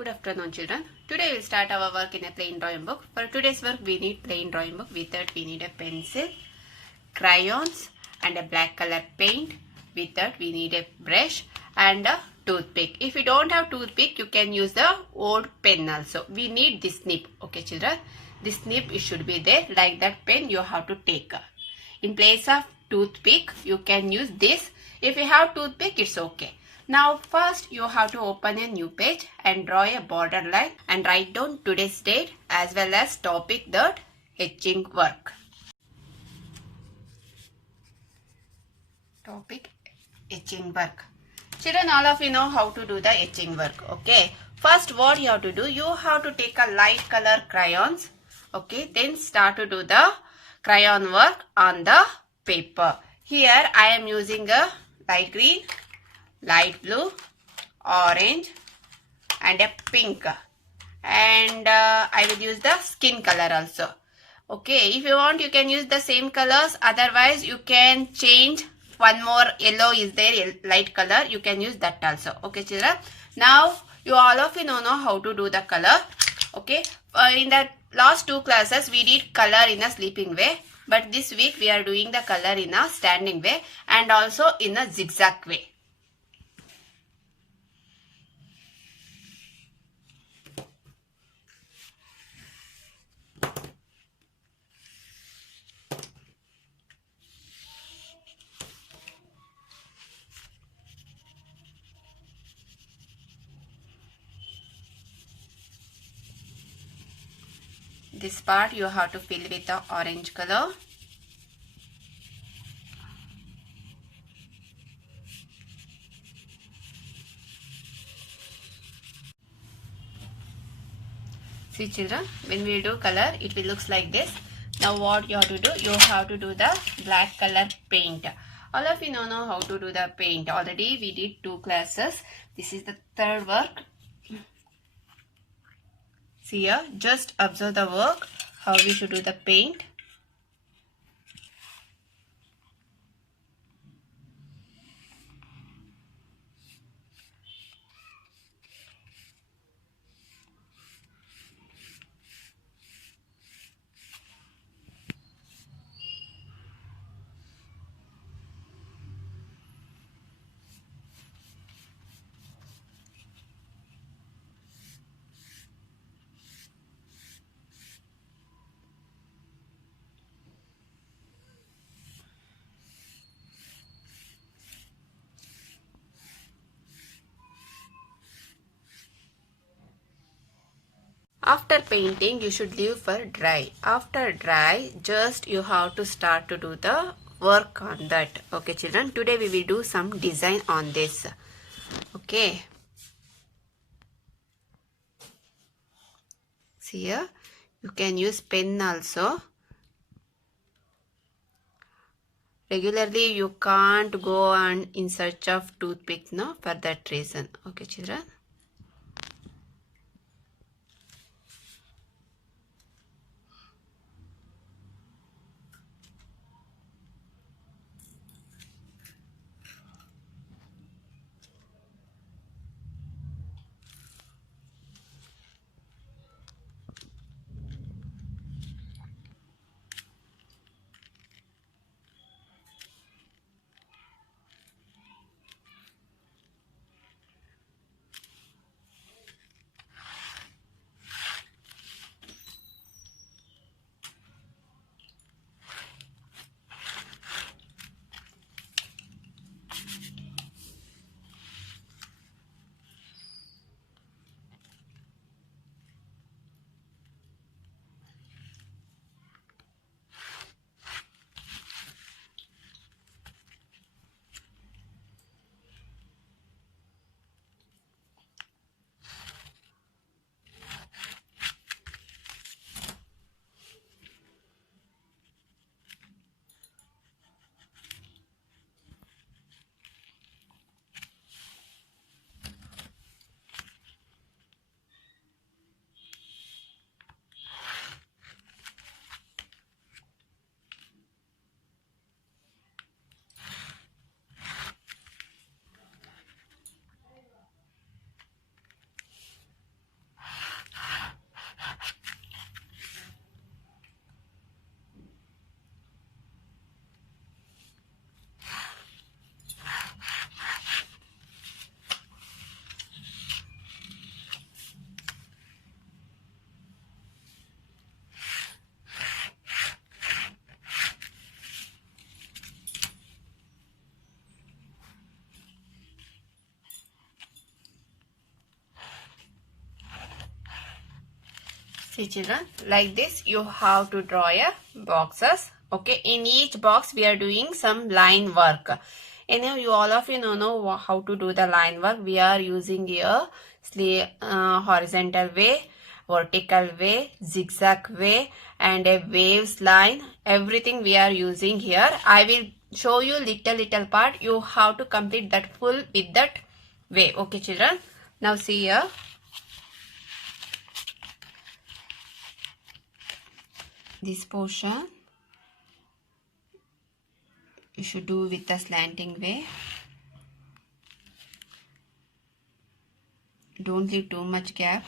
Good afternoon, children. Today we'll start our work in a plain drawing book. For today's work, we need plain drawing book. With that, we need a pencil, crayons, and a black color paint. With that, we need a brush and a toothpick. If you don't have toothpick, you can use the old pen also. We need this nib. Okay, children. This nib it should be there. Like that pen, you have to take. In place of toothpick, you can use this. If you have toothpick, it's okay. Now first you have to open a new page and draw a border line and write down today's date as well as topic that etching work. Topic etching work. Children, all of you know how to do the etching work. Okay. First what you have to do, you have to take a light color crayons. Okay. Then start to do the crayon work on the paper. Here I am using a light green, light blue, orange and a pink, and I will use the skin color also. Okay, if you want you can use the same colors, otherwise you can change. One more yellow is there, light color, you can use that also. Okay children, now you all of you know how to do the color. Okay, in the last two classes we did color in a sleeping way, but this week we are doing the color in a standing way and also in a zigzag way. This part you have to fill with the orange color. See children, when we do color, it will looks like this. Now what you have to do, you have to do the black color paint. All of you know how to do the paint. Already we did two classes. This is the third work. See here, just observe the work, how we should do the paint. After painting, you should leave for dry. After dry, just you have to start to do the work on that. Okay children, today we will do some design on this. Okay. See here, you can use pen also. Regularly you can't go on in search of toothpick, no, for that reason. Okay children. See children, like this you have to draw a boxes. Okay, in each box we are doing some line work. And now you all of you know how to do the line work. We are using here horizontal way, vertical way, zigzag way, and a waves line. Everything we are using here. I will show you little part. You have to complete that full with that way. Okay children, now see here. This portion you should do with a slanting way. Don't leave too much gap.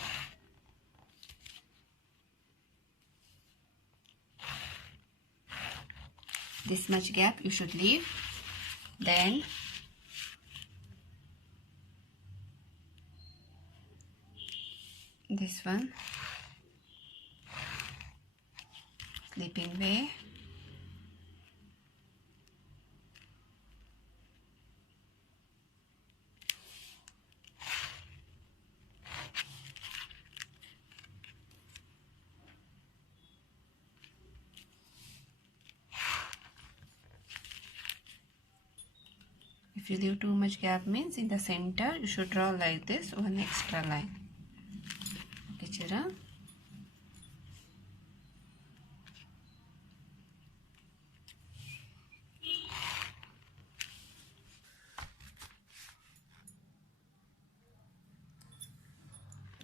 This much gap you should leave. Then this one, sleeping way. If you leave too much gap means in the center you should draw like this, one extra line. Okay children.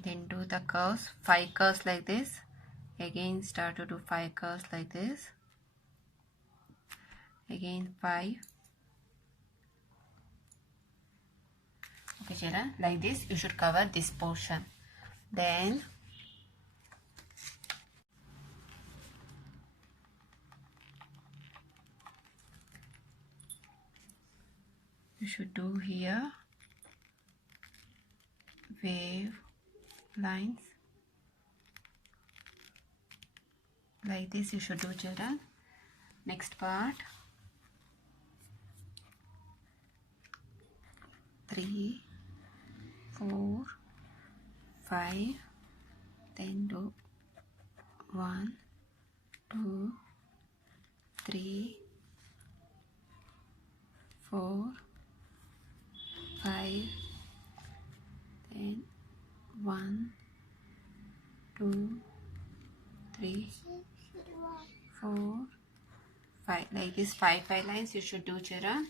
Then do the curves, 5 curves like this. Again start to do 5 curves like this. Again 5. Okay children, like this you should cover this portion. Then you should do here wave lines. Like this you should do children. Next part, 3, 4, 5, then do 1, 2, 3, 4, 5, then 1, 2, 3, 4, 5. Like this 5 lines you should do children.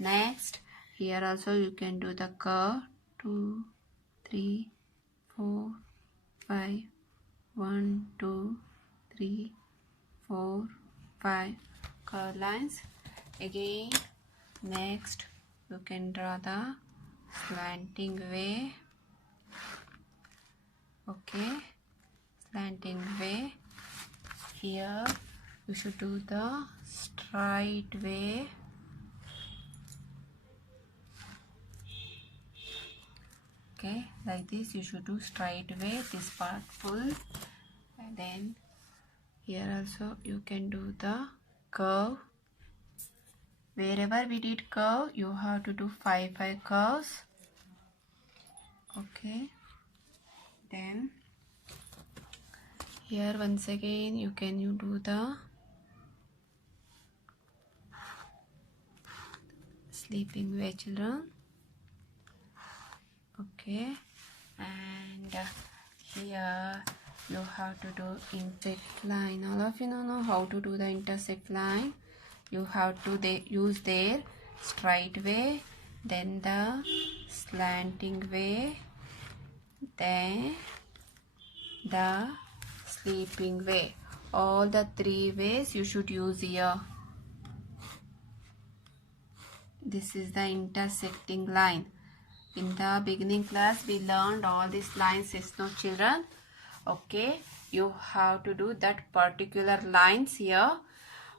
Next, here also you can do the curve, 2, 3, 4, 5, 1, 2, 3, 4, 5 curve lines. Again, next you can draw the slanting way. Okay, slanting way. Here you should do the straight way. Okay, like this you should do straight way, this part full. And then here also you can do the curve. Wherever we did curve, you have to do 5 curves. Okay, then here once again you can do the sleeping way children. Okay, and here you have to do intersect line. All of you know how to do the intersect line. You have to use their straight way, then the slanting way, then the sleeping way. All the 3 ways you should use here. This is the intersecting line. In the beginning class we learned all these lines, is no children. Okay, you have to do that particular lines here.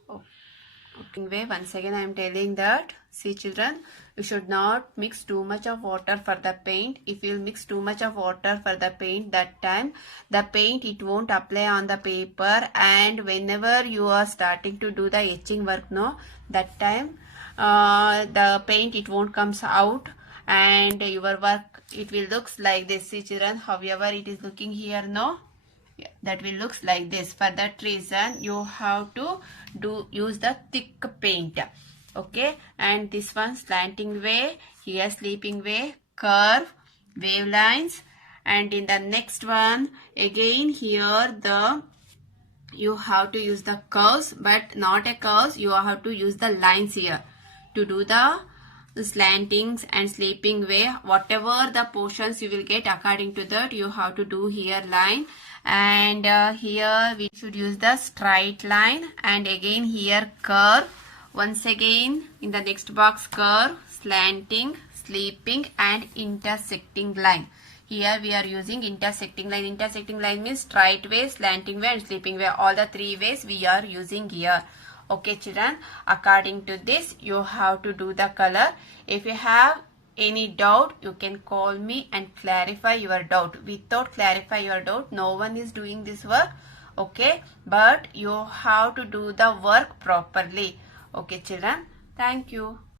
Okay, once again I am telling that, see children, you should not mix too much of water for the paint. If you mix too much of water for the paint, that time the paint it won't apply on the paper, and whenever you are starting to do the etching work, no, that time the paint it won't comes out, and your work it will looks like this. See children, however it is looking here, no, that will looks like this. For that reason you have to use the thick paint. Okay, and this one slanting way, here sleeping way, curve, wave lines, and in the next one again here you have to use the curves, but not a curves, you have to use the lines here to do the slantings and sleeping way. Whatever the portions you will get, according to that you have to do here line, and here we should use the straight line, and again here curve. Once again in the next box, curve, slanting, sleeping and intersecting line. Here we are using intersecting line. Intersecting line means straight way, slanting way and sleeping way. All the three ways we are using here. Okay children, according to this you have to do the color. If you have any doubt, you can call me and clarify your doubt. Without clarify your doubt, no one is doing this work. Okay, but you have to do the work properly. Okay children, thank you.